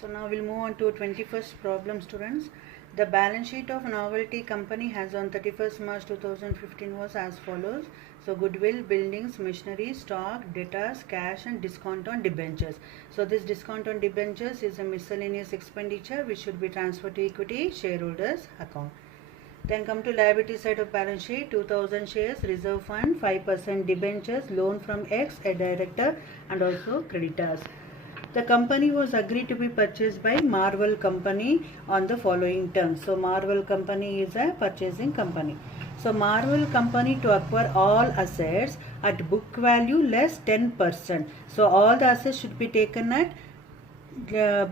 So now we'll move on to 21st problem, students. The balance sheet of Novelty Company has on 31st March 2015 was as follows. So goodwill, buildings, machinery, stock, debtors, cash and discount on debentures. So this discount on debentures is a miscellaneous expenditure which should be transferred to equity shareholders account. Then come to liability side of balance sheet, 2000 shares, reserve fund, 5% debentures, loan from X, a director and also creditors. The company was agreed to be purchased by Marvel Company on the following terms. So Marvel Company is a purchasing company. So Marvel Company to acquire all assets at book value less 10%. So all the assets should be taken at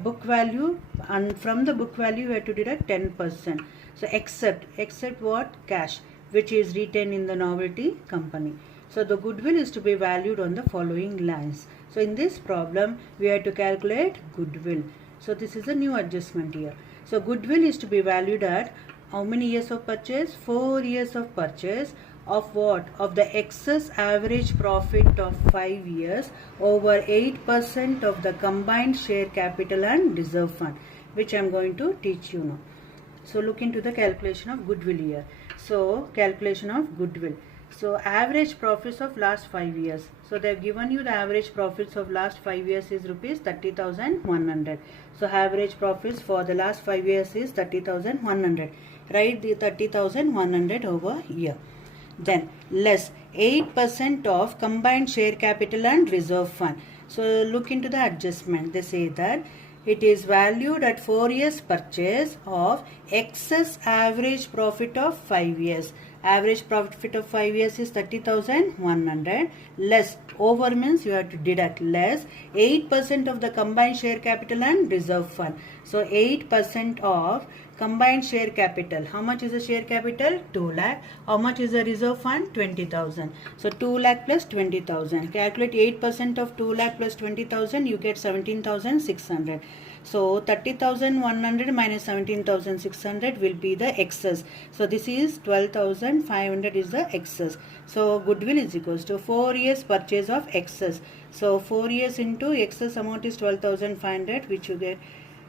book value, and from the book value we have to deduct 10%. So except what? Cash, which is retained in the Novelty Company. So the goodwill is to be valued on the following lines. So in this problem we have to calculate goodwill. So this is a new adjustment here. So goodwill is to be valued at how many years of purchase? 4 years of purchase of what? Of the excess average profit of 5 years over 8% of the combined share capital and reserve fund, which I am going to teach you now. So look into the calculation of goodwill here. So calculation of goodwill. So average profits of last 5 years. So they have given you the average profits of last 5 years is rupees 30,100. So average profits for the last 5 years is 30,100. Write the 30,100 over here. Then less 8% of combined share capital and reserve fund. So look into the adjustment. They say that it is valued at 4 years purchase of excess average profit of 5 years. Average profit of 5 years is 30,100 less, over means you have to deduct, less 8% of the combined share capital and reserve fund. So 8% of combined share capital. How much is the share capital? 2 lakh. How much is the reserve fund? 20,000. So 2 lakh plus 20,000. Calculate 8% of 2 lakh plus 20,000. You get 17,600. So 30,100 minus 17,600 will be the excess. So this is 12,500 is the excess. So goodwill is equals to 4 years purchase of excess. So 4 years into excess amount is 12,500, which you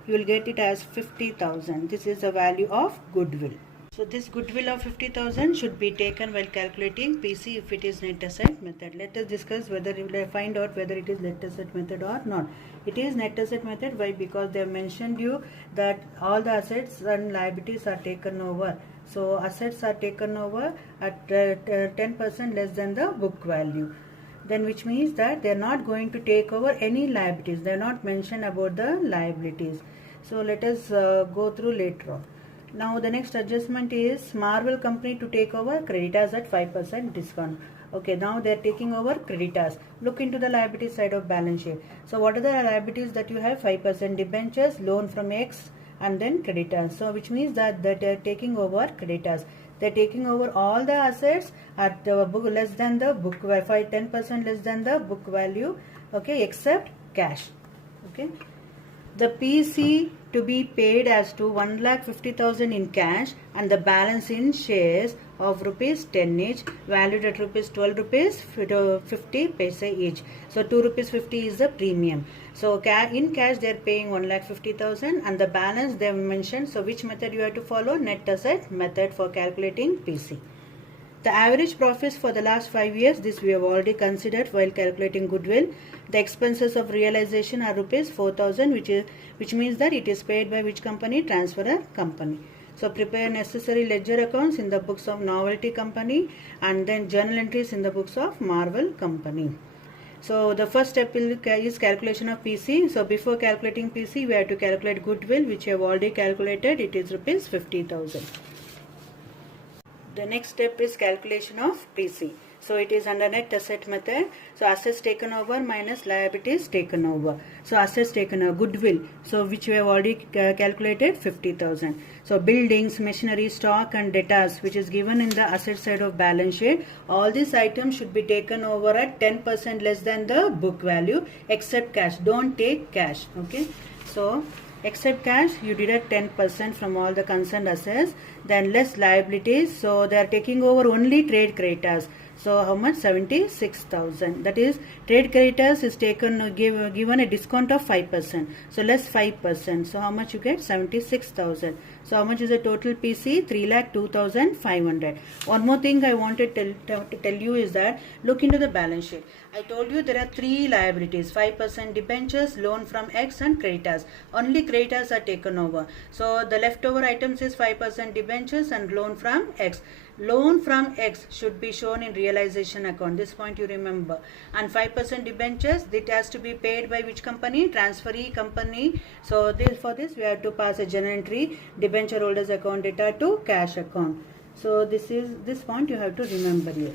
will get it as 50,000. This is the value of goodwill. So this goodwill of 50,000 should be taken while calculating PC if it is net asset method. Let us discuss whether we will find out whether it is net asset method or not. It is net asset method. Why? Because they have mentioned you that all the assets and liabilities are taken over. So assets are taken over at 10% less than the book value. Then which means that they are not going to take over any liabilities. They are not mentioned about the liabilities. So let us go through later on. Now the next adjustment is Marvel Company to take over creditors at 5% discount. Okay, now they are taking over creditors. Look into the liability side of balance sheet. So what are the liabilities that you have? 5% debentures, loan from X and then creditors. So which means that they are taking over creditors. They are taking over all the assets at book less than the book value, 10% less than the book value. Okay, except cash. Okay. The PC to be paid as to 1,50,000 in cash and the balance in shares of rupees 10 each, valued at rupees 12 rupees 50 paise each. So 2 rupees 50 is the premium. So in cash they are paying 1,50,000 and the balance they have mentioned. So which method you have to follow? Net asset method for calculating PC. The average profits for the last 5 years, this we have already considered while calculating goodwill. The expenses of realization are rupees 4,000, which means that it is paid by which company? Transferor company. So prepare necessary ledger accounts in the books of Novelty Company and then journal entries in the books of Marvel Company. So the first step is calculation of PC. So before calculating PC, we have to calculate goodwill, which we have already calculated. It is rupees 50,000. The next step is calculation of PC. So it is under net asset method. So assets taken over minus liabilities taken over. So assets taken over, goodwill. So which we have already calculated 50,000. So buildings, machinery, stock and debtors, which is given in the asset side of balance sheet. All these items should be taken over at 10% less than the book value except cash. Don't take cash. Okay. So except cash, you deduct 10% from all the concerned assets, then less liabilities. So they are taking over only trade creditors. So how much? 76,000. That is, trade creditors is taken given a discount of 5%. So less 5%. So how much you get? 76,000. So how much is the total PC? 3,02,500. One more thing I wanted to tell you is that look into the balance sheet. I told you there are three liabilities: 5% debentures, loan from X, and creditors. Only creditors are taken over. So the leftover items is 5% debentures and loan from X. Loan from X should be shown in realization account. This point you remember. And 5% debentures, it has to be paid by which company? Transferee company. So for this we have to pass a journal entry: debenture holders account data to cash account. So this point you have to remember here.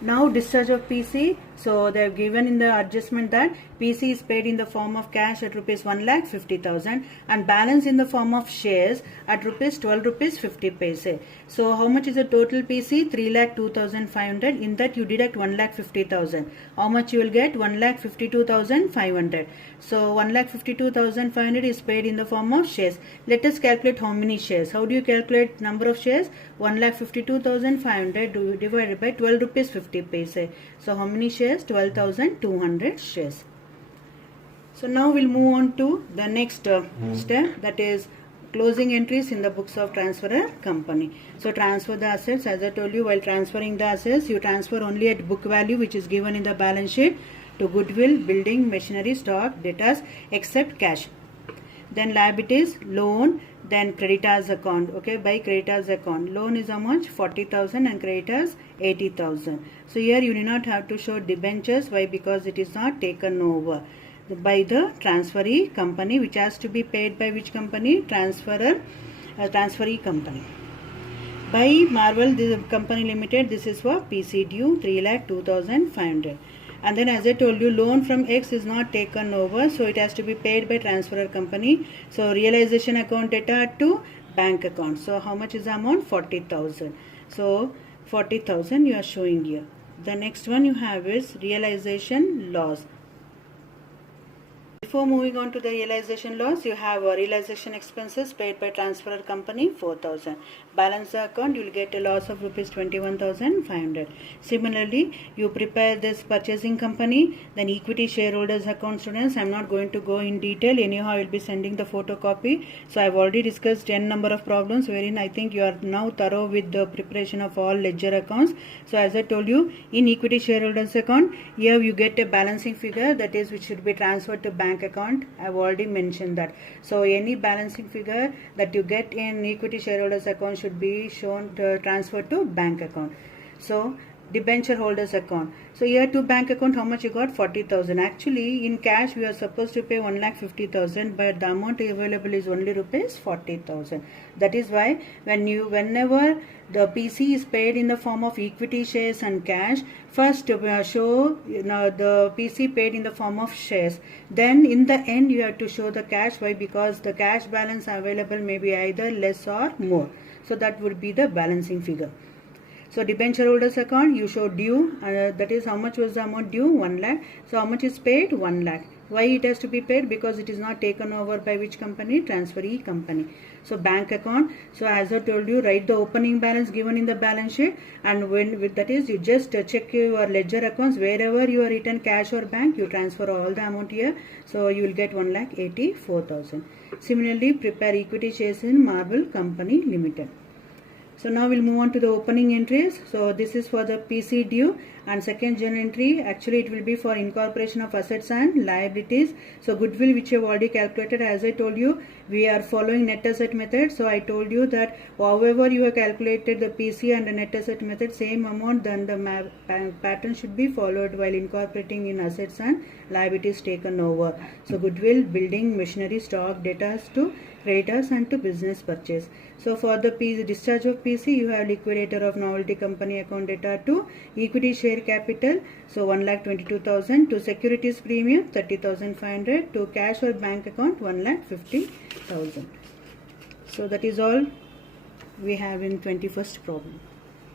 Now discharge of PC. So they have given in the adjustment that PC is paid in the form of cash at rupees 1,50,000 and balance in the form of shares at rupees 12 rupees 50 paise. So how much is the total PC? 3,02,500. In that you deduct 1,50,000. How much you will get? 1,52,500. So 1,52,500 is paid in the form of shares. Let us calculate how many shares. How do you calculate number of shares? 1,52,500 divided by 12 rupees 50 paise. So how many shares? 12,200 shares. So now we'll move on to the next step, that is closing entries in the books of transferor company. So transfer the assets. As I told you, while transferring the assets, you transfer only at book value, which is given in the balance sheet, to goodwill, building, machinery, stock, debtors, except cash. Then liabilities, loan, then creditors account. Okay, by creditors account, loan is how much? 40,000 and creditors 80,000. So here you do not have to show debentures. Why? Because it is not taken over by the transferee company, which has to be paid by which company? Transferee company. By Marvel the company limited, this is for PC due 3,02,500. And then as I told you, loan from X is not taken over, so it has to be paid by transferor company. So realization account data to bank account. So how much is the amount? 40,000. So 40,000 you are showing here. The next one you have is realization loss. Before moving on to the realization loss, you have realization expenses paid by transferor company 4,000. Balance the account, you will get a loss of rupees 21,500. Similarly, you prepare this purchasing company, then equity shareholders account. Students, I am not going to go in detail. Anyhow, I will be sending the photocopy. So I have already discussed n number of problems wherein I think you are now thorough with the preparation of all ledger accounts. So as I told you, in equity shareholders account, here you get a balancing figure, that is which should be transferred to bank account. I have already mentioned that. So any balancing figure that you get in equity shareholders account should be shown transferred to bank account. So debenture holders account. So here to bank account, how much you got? 40,000. Actually in cash we are supposed to pay 1,50,000, but the amount available is only rupees 40,000. That is why whenever the PC is paid in the form of equity shares and cash, first show the PC paid in the form of shares. Then in the end you have to show the cash. Why? Because the cash balance available may be either less or more. So that would be the balancing figure. So debenture holders account, you show due, that is how much was the amount due? 1 lakh. So how much is paid? 1 lakh. Why it has to be paid? Because it is not taken over by which company? Transferee company. So bank account. So as I told you, write the opening balance given in the balance sheet, and that is you just check your ledger accounts. Wherever you are written cash or bank, you transfer all the amount here. So you will get 1,84,000. Similarly, prepare equity shares in Marvel Company Limited. So now we'll move on to the opening entries. So this is for the PC due, and second journal entry, actually it will be for incorporation of assets and liabilities. So goodwill, which you have already calculated. As I told you, we are following net asset method. So I told you that however you have calculated the PC and the net asset method, same amount, then the pattern should be followed while incorporating in assets and liabilities taken over. So goodwill, building, machinery, stock, debtors to creditors and to business purchase. So for the discharge of PC, you have liquidator of novelty company account data to equity share capital, so 1,22,000, to securities premium 30,500, to cash or bank account 1,50,000. So that is all we have in 21st problem.